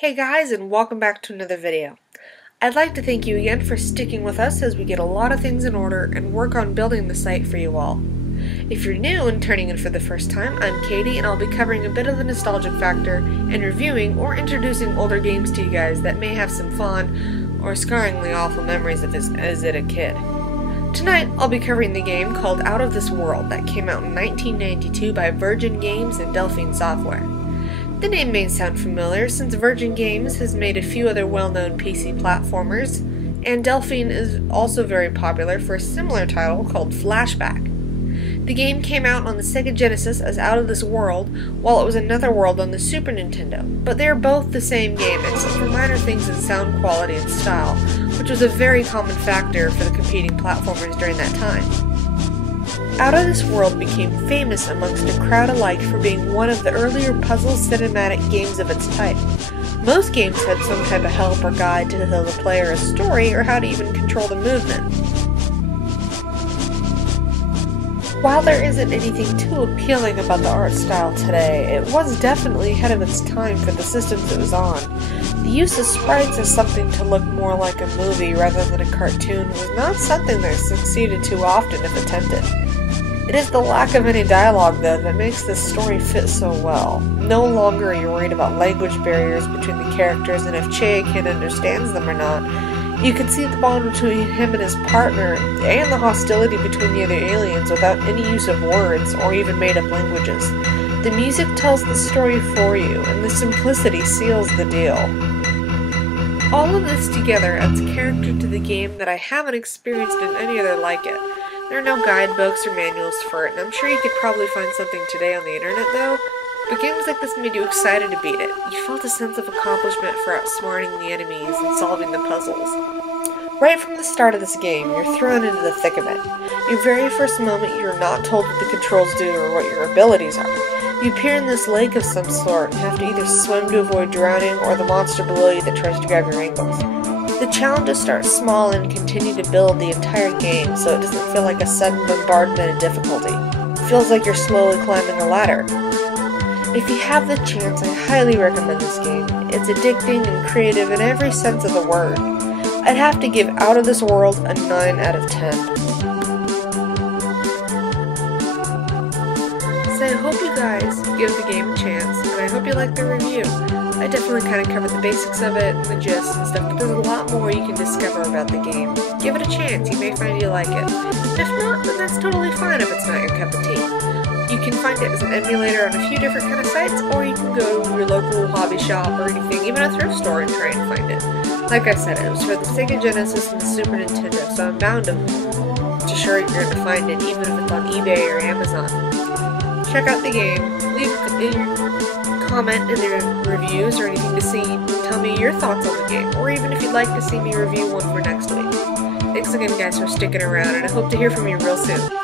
Hey guys, and welcome back to another video. I'd like to thank you again for sticking with us as we get a lot of things in order and work on building the site for you all. If you're new and turning in for the first time, I'm Katie and I'll be covering a bit of the nostalgic factor and reviewing or introducing older games to you guys that may have some fond or scarringly awful memories of as a kid. Tonight, I'll be covering the game called Out of This World that came out in 1992 by Virgin Games and Delphine Software. The name may sound familiar since Virgin Games has made a few other well-known PC platformers, and Delphine is also very popular for a similar title called Flashback. The game came out on the Sega Genesis as Out of This World, while it was Another World on the Super Nintendo, but they are both the same game except for minor things in sound quality and style, which was a very common factor for the competing platformers during that time. Out of This World became famous amongst a crowd alike for being one of the earlier puzzle cinematic games of its type. Most games had some type of help or guide to tell the player a story or how to even control the movement. While there isn't anything too appealing about the art style today, it was definitely ahead of its time for the systems it was on. The use of sprites as something to look more like a movie rather than a cartoon was not something that succeeded too often if attempted. It is the lack of any dialogue, though, that makes this story fit so well. No longer are you worried about language barriers between the characters and if Chie-Kin understands them or not. You can see the bond between him and his partner, and the hostility between the other aliens without any use of words or even made-up languages. The music tells the story for you, and the simplicity seals the deal. All of this together adds character to the game that I haven't experienced in any other like it. There are no guidebooks or manuals for it, and I'm sure you could probably find something today on the internet though. But games like this made you excited to beat it. You felt a sense of accomplishment for outsmarting the enemies and solving the puzzles. Right from the start of this game, you're thrown into the thick of it. Your very first moment, you're not told what the controls do or what your abilities are. You appear in this lake of some sort and have to either swim to avoid drowning or the monster below you that tries to grab your ankles. The challenges start small and continue to build the entire game, so it doesn't feel like a sudden bombardment of difficulty. It feels like you're slowly climbing a ladder. If you have the chance, I highly recommend this game. It's addicting and creative in every sense of the word. I'd have to give Out of This World a 9 out of 10. So I hope you guys give the game a chance, and I hope you like the review. I definitely kind of covered the basics of it and the gist and stuff, but there's a lot more you can discover about the game. Give it a chance, you may find you like it. If not, then that's totally fine if it's not your cup of tea. You can find it as an emulator on a few different kind of sites, or you can go to your local hobby shop or anything, even a thrift store, and try and find it. Like I said, it was for the Sega Genesis and the Super Nintendo, so I'm bound to sure you're going to find it, even if it's on eBay or Amazon. Check out the game, leave a comment in the reviews or anything to see, tell me your thoughts on the game, or even if you'd like to see me review one for next week. Thanks again guys for sticking around, and I hope to hear from you real soon.